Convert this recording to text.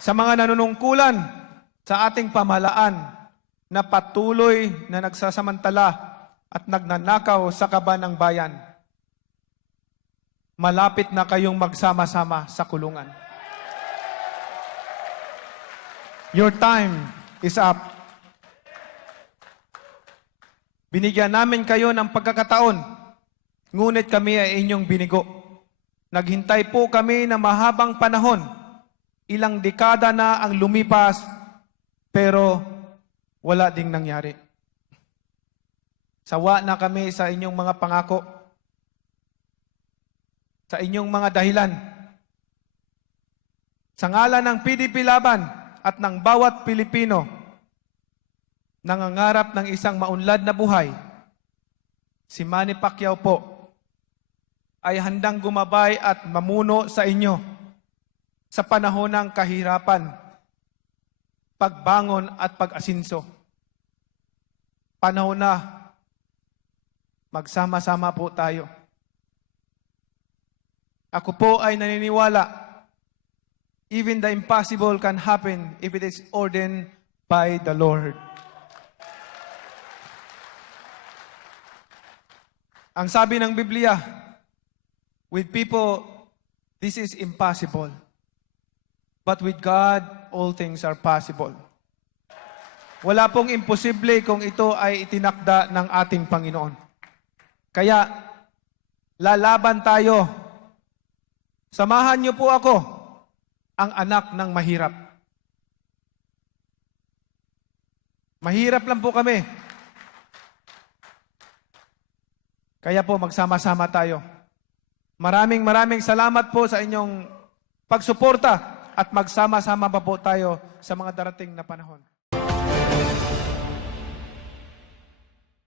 sa mga nanunungkulan sa ating pamahalaan na patuloy na nagsasamantala at nagnanakaw sa kaban ng bayan. Malapit na kayong magsama-sama sa kulungan. Your time is up. Binigyan namin kayo ng pagkakataon, ngunit kami ay inyong binigo. Naghintay po kami ng mahabang panahon. Ilang dekada na ang lumipas, pero wala ding nangyari. Sawa na kami sa inyong mga pangako, sa inyong mga dahilan. Sa ngalan ng PDP Laban at ng bawat Pilipino, nangangarap ng isang maunlad na buhay, si Manny Pacquiao po ay handang gumabay at mamuno sa inyo sa panahon ng kahirapan, pagbangon at pag-asinso. Panahon na magsama-sama po tayo. Ako po ay naniniwala, even the impossible can happen if it is ordained by the Lord. Ang sabi ng Biblia, with people, this is impossible. But with God, all things are possible. Wala pong imposible kung ito ay itinakda ng ating Panginoon. Kaya, lalaban tayo. Samahan niyo po ako, ang anak ng mahirap. Mahirap lang po kami. Kaya po, magsama-sama tayo. Maraming salamat po sa inyong pagsuporta at magsama-sama pa po tayo sa mga darating na panahon.